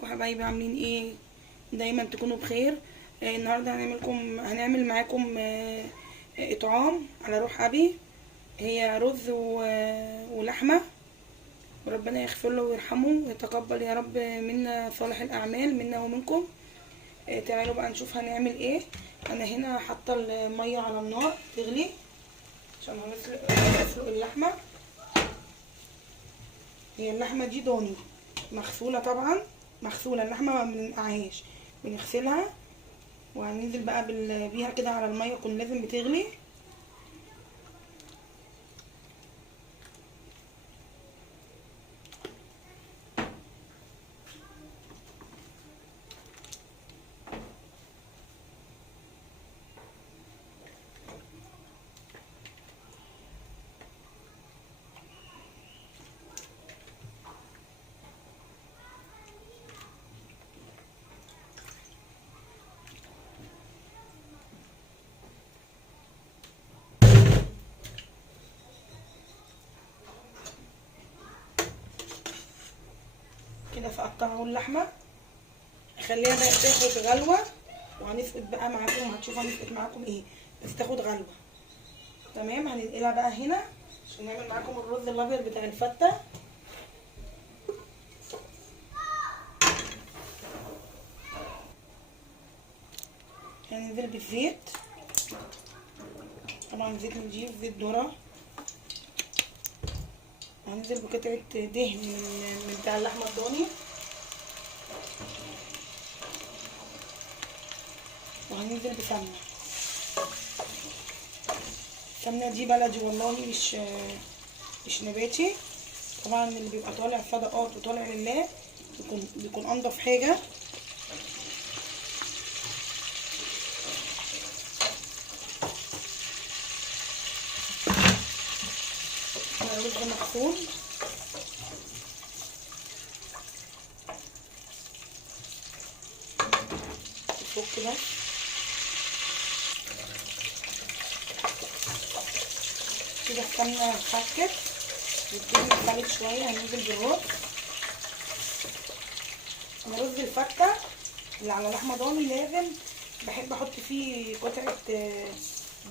ازيكم حبايبي؟ عاملين ايه؟ دايما تكونوا بخير. النهارده هنعمل معاكم اطعام على روح ابي. هي رز ولحمه. وربنا يغفر له ويرحمه ويتقبل يا رب منا صالح الاعمال منا ومنكم. تعالوا بقى نشوف هنعمل ايه. انا هنا حاطه الميه على النار تغلي عشان هنسلق اللحمه. هي اللحمه دي ضاني مغسوله، طبعا مغسوله اللحمه، ما بننقعهاش، بنغسلها وهننزل بقى بيها كده على الميه، تكون لازم بتغلي. كده فقطعوا اللحمه، خليها بقى تاخد غلوه وهنفقد بقى معاكم، هتشوفوا هنفقد معاكم ايه، بس تاخد غلوه. تمام، هننقلها بقى هنا عشان نعمل معاكم الرز الابيض بتاع الفته. هننزل بالزيت، طبعا زيت نضيف، زيت ذره. هننزل بقطعه دهن من بتاع اللحمه الضاني، وهننزل بسمنه. السمنه دي بلدي والله، مش نباتي. طبعا اللي بيبقى طالع صدقات وطالع لله بيكون انضف حاجه. الرز مغسول، الفك ده كده. السمنه اتفكت والدنيا اتخلت شويه، هننزل بالرز. انا رز الفته اللي على لحمه ضاني لازم بحب احط فيه قطعه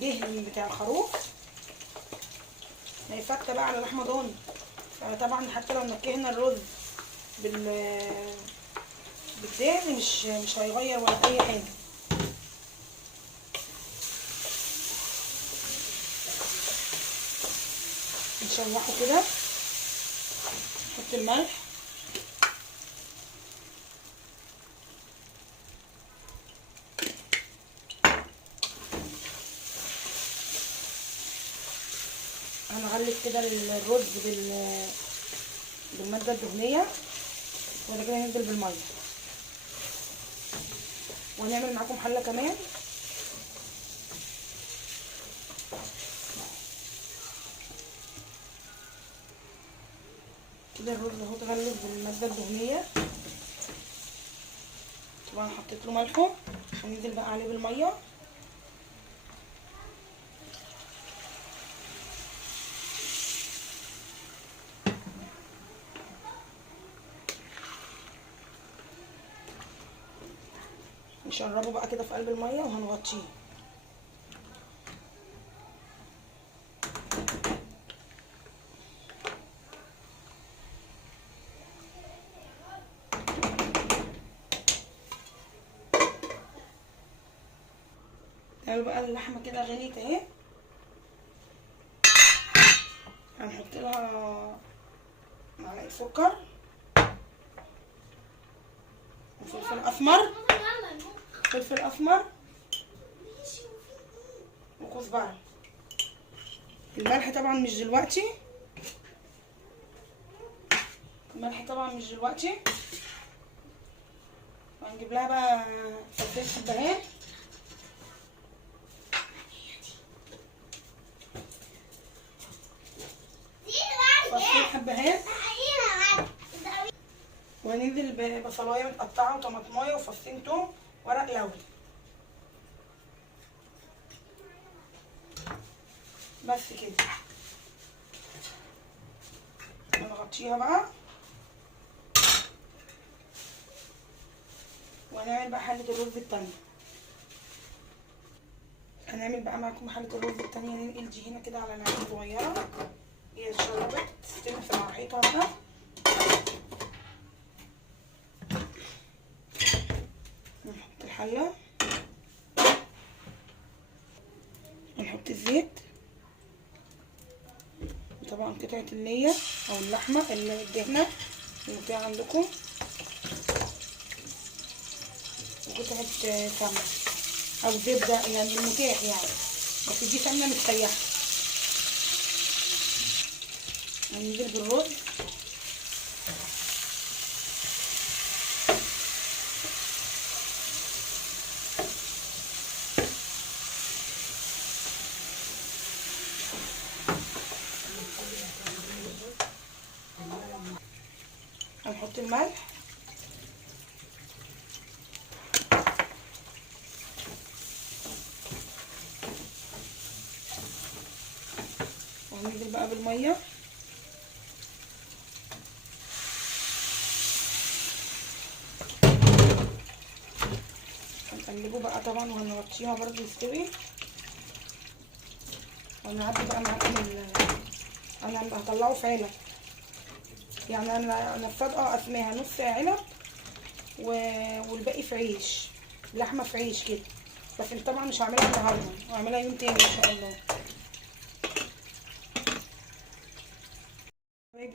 دهن بتاع الخروف. ما هي فته بقى على لحمه ضاني، فطبعا حتى لو نكهنا الرز بالدهن مش هيغير ولا اي حاجه. نشوحه كده، نحط الملح، هنغلف كده الرز بالماده الدهنيه، وبعد كده ننزل بالميه. وهنعمل معاكم حله كمان. كده الرز اهو اتغلف بالماده الدهنيه، طبعا حطيت له ملحه. هننزل بقى عليه بالميه. نشربه بقى كده في قلب الميه وهنغطيه. تعالوا بقى اللحمه كده غليت اهي، هنحط لها معلقه سكر وفلفل اسمر، فلفل اسمر وكزبره. الملح طبعا مش دلوقتي، الملح طبعا مش دلوقتي. وهنجيب لها بقى فلفل حبهان، فصين حبهان، وهننزل ببصلايه متقطعه وطماطمايه وفصين توم ورق لوري. بس كده هنغطيها بقى وهنعمل بقى حلة الرز التانية. هنعمل بقى معاكم حلة الرز التانية. ننقل دي هنا كده على نعجة صغيرة، هي اتشربت تستوي في راحتها بقى. نحط الحلة ونحط الزيت، وطبعا قطعة اللية او اللحمة الدهنة المتاحة عندكم، وقطعة سمنة او زبدة يعني المتاح يعني، بس دي سمنة متسيحة. هننزل بالرز هنحط الملح وهننزل بقى بالميه. هنقلبه بقى طبعا وهنغطيها برضو يستوي. وهنعدي بقى معاكم انا هطلعه في علب، يعني انا الصدقه قسماها نص علب والباقي في عيش، لحمه في عيش كده، بس طبعا مش هعملها النهارده، هعملها يوم تاني ان شاء الله.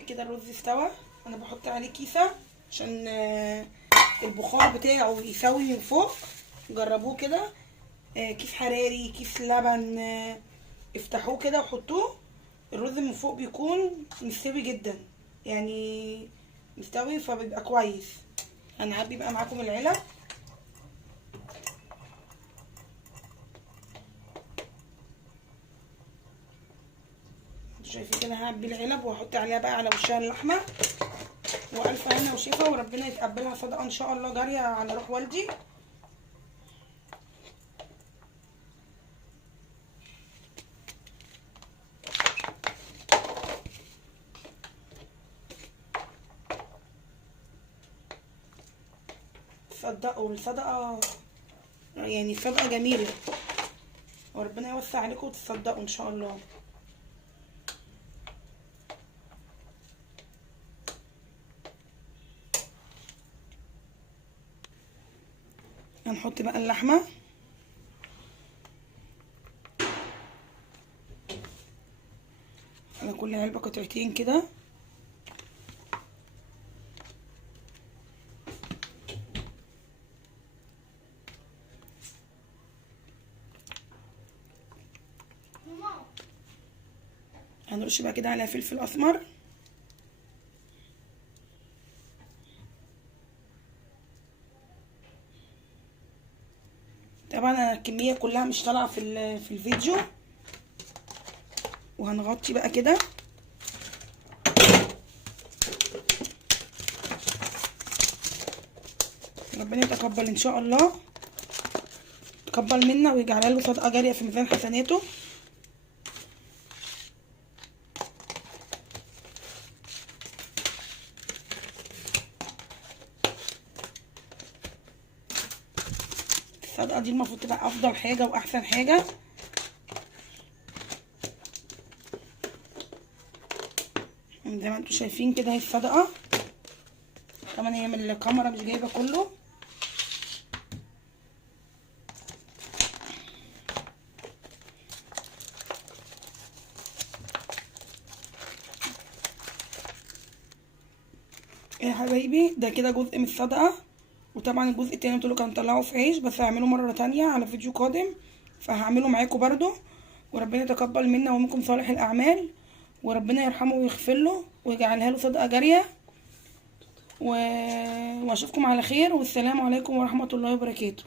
كده الرز استوى. انا بحط عليه كيسه عشان البخار بتاعه يسوي من فوق. جربوه كده، كيس حراري، كيس لبن، افتحوه كده وحطوه. الرز من فوق بيكون مستوي جدا، يعني مستوي فبيبقى كويس. هنعبي بقى معاكم العلب. شايفين كده، هعبي العلب واحط عليها بقى على وشها اللحمه. والف هنا وشفا، وربنا يتقبلها صدقه ان شاء الله جاريه على روح والدي. تصدقوا الصدقه يعني الصدقه جميله، وربنا يوسع عليكم وتصدقوا ان شاء الله. هنحط بقى اللحمه على كل علبه قطعتين كده. هنرش بقى كده عليها فلفل اسمر. طبعا انا الكميه كلها مش طالعه في الفيديو. وهنغطي بقى كده. ربنا يتقبل ان شاء الله، يتقبل منا ويجعلها له صدقه جاريه في ميزان حسناته. الصدقه دي المفروض تبقى افضل حاجه واحسن حاجه. زي ما انتم شايفين كده، هي الصدقه طبعا هي من الكاميرا مش جايبه كله. يا حبايبي ده كده جزء من الصدقه، وطبعا الجزء التاني قلت لكم هنطلعه في عيش، بس هعمله مره تانية على فيديو قادم، فهعمله معاكم برضو. وربنا يتقبل منا ومنكم صالح الاعمال، وربنا يرحمه ويغفر له ويجعلها له صدقه جاريه. واشوفكم على خير، والسلام عليكم ورحمه الله وبركاته.